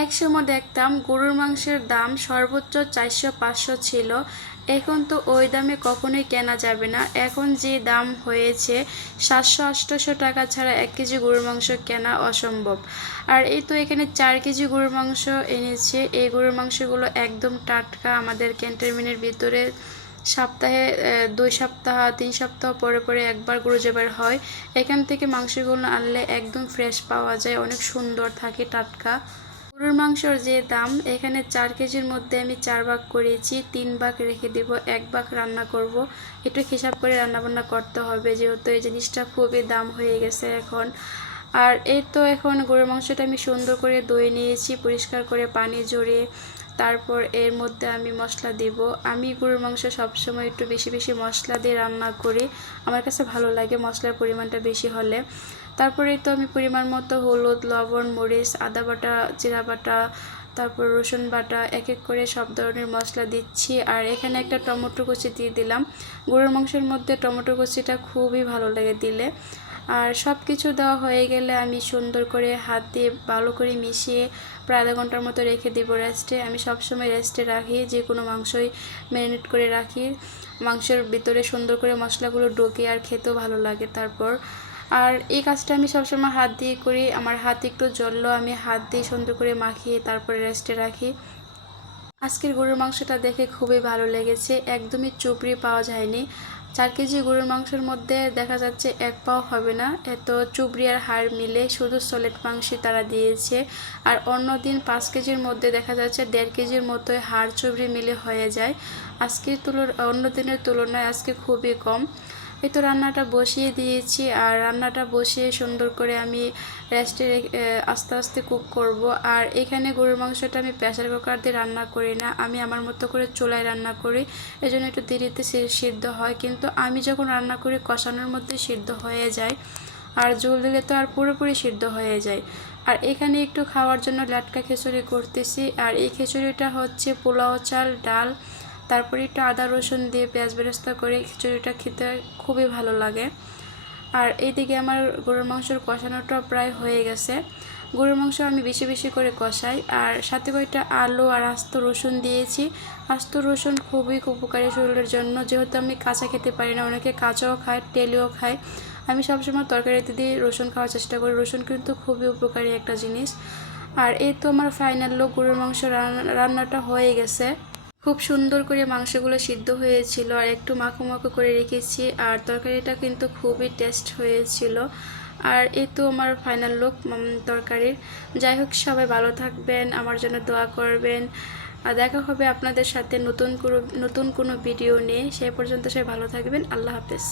একসময় দেখতাম গরুর মাংসের দাম সর্বোচ্চ 400-500 ছিল। এখন তো ওই দামে কখনোই কেনা যাবে না। এখন যে দাম হয়েছে 700-800 টাকা ছাড়া 1 কেজি গরুর মাংস কেনা অসম্ভব। আর এই তো এখানে 4 কেজি গরুর মাংস এনেছে। এই গরুর মাংসগুলো একদম টাটকা। আমাদের ক্যান্টনমেন্টের ভিতরে সপ্তাহে 2 সপ্তাহ 3 সপ্তাহ পরে পরে একবার গরু জবাই হয়। এখান থেকে মাংসগুলো আনলে একদম ফ্রেশ পাওয়া যায়, অনেক সুন্দর থাকে, টাটকা। গরুর মাংসর যে দাম, এখানে 4 কেজির মধ্যে আমি 4 ভাগ করেছি, 3 ভাগ রেখে দেব, 1 ভাগ রান্না করব। একটু হিসাব করে রান্নাবান্না করতে হবে, যেহেতু এই জিনিসটা খুবই দাম হয়ে গেছে এখন। আর এই তো এখন গরুর মাংসটা আমি সুন্দর করে ধুয়ে নিয়েছি, পরিষ্কার করে পানি ঝরিয়ে। তারপর এর মধ্যে আমি মশলা দিব। আমি গরুর মাংস সবসময় একটু বেশি বেশি মশলা দিয়ে রান্না করি, আমার কাছে ভালো লাগে মশলার পরিমাণটা বেশি হলে। তারপরে তো আমি পরিমাণ মতো হলুদ, লবণ, মরিচ, আদা বাটা, জিরা বাটা, তারপর রসুন বাটা, এক এক করে সব ধরনের মশলা দিচ্ছি। আর এখানে একটা টমেটো কুচি দিয়ে দিলাম। গরুর মাংসের মধ্যে টমেটো কুচিটা খুবই ভালো লাগে দিলে। আর সব কিছু দেওয়া হয়ে গেলে আমি সুন্দর করে হাত দিয়ে ভালো করে মিশিয়ে প্রায় আধা ঘন্টার মতো রেখে দিব রেস্টে। আমি সবসময় রেস্টে রাখি, যে কোনো মাংসই ম্যারিনেট করে রাখি, মাংসের ভিতরে সুন্দর করে মশলাগুলো ঢোকে আর খেতেও ভালো লাগে। তারপর আর এই কাজটা আমি সবসময় হাত দিয়ে করি। আমার হাত একটু জ্বললেও আমি হাত দিয়ে সুন্দর করে মাখিয়ে তারপরে রেস্টে রাখি। আজকের গরুর মাংসটা দেখে খুবই ভালো লেগেছে, একদমই চুপড়ি পাওয়া যায়নি। 4 কেজি গরুর মাংসের মধ্যে দেখা যাচ্ছে 1 পাও হবে না, এত চুবড়ি আর হাড় মিলে শুধু সলিড মাংসই তারা দিয়েছে। আর অন্য দিন 5 কেজির মধ্যে দেখা যাচ্ছে 1.5 কেজির মতোই হাড় চুবড়ি মিলে হয়ে যায়। অন্য দিনের তুলনায় আজকে খুবই কম। এই তো রান্নাটা বসিয়ে দিয়েছি, আর রান্নাটা বসিয়ে সুন্দর করে আমি রেস্টে আস্তে আস্তে কুক করব। আর এখানে গরুর মাংসটা আমি প্রেসার কুকার দিয়ে রান্না করি না, আমি আমার মতো করে চুলায় রান্না করি, এজন্য একটু দেরিতে সিদ্ধ হয়। কিন্তু আমি যখন রান্না করি কষানোর মধ্যে সিদ্ধ হয়ে যায়, আর ঝোল দিলে তো আর পুরোপুরি সিদ্ধ হয়ে যায়। আর এখানে একটু খাওয়ার জন্য লাটকা খিচুড়ি করতেছি। আর এই খিচুড়িটা হচ্ছে পোলাও চাল, ডাল, তারপরে একটু আদা রসুন দিয়ে পেঁয়াজ বেরেস্তা করে খিচুড়িটা খেতে খুবই ভালো লাগে। আর এইদিকে আমার গরুর মাংসের কষানোটা প্রায় হয়ে গেছে। গরুর মাংস আমি বেশি বেশি করে কষাই, আর সাথে কয়েকটা আলু আর আস্ত রসুন দিয়েছি। আস্ত রসুন খুবই উপকারী শরীরের জন্য, যেহেতু আমি কাঁচা খেতে পারি না, অনেকে কাঁচাও খায়, তেলেও খায়। আমি সবসময় তরকারিতে দিয়ে রসুন খাওয়ার চেষ্টা করি, রসুন কিন্তু খুবই উপকারী একটা জিনিস। আর এই তো আমার ফাইনাল লুক, গরুর মাংস রান্নাটা হয়ে গেছে। খুব সুন্দর করে মাংসগুলো সিদ্ধ হয়েছিল, আর একটু মাখো মাখো করে রেখেছি, আর তরকারিটা কিন্তু খুবই টেস্ট হয়েছিল। আর এই তো আমার ফাইনাল লুক তরকারির। যাই হোক, সবাই ভালো থাকবেন, আমার জন্য দোয়া করবেন। আর দেখা হবে আপনাদের সাথে নতুন কোনো ভিডিও নিয়ে। সেই পর্যন্ত সবাই ভালো থাকবেন। আল্লাহ হাফেজ।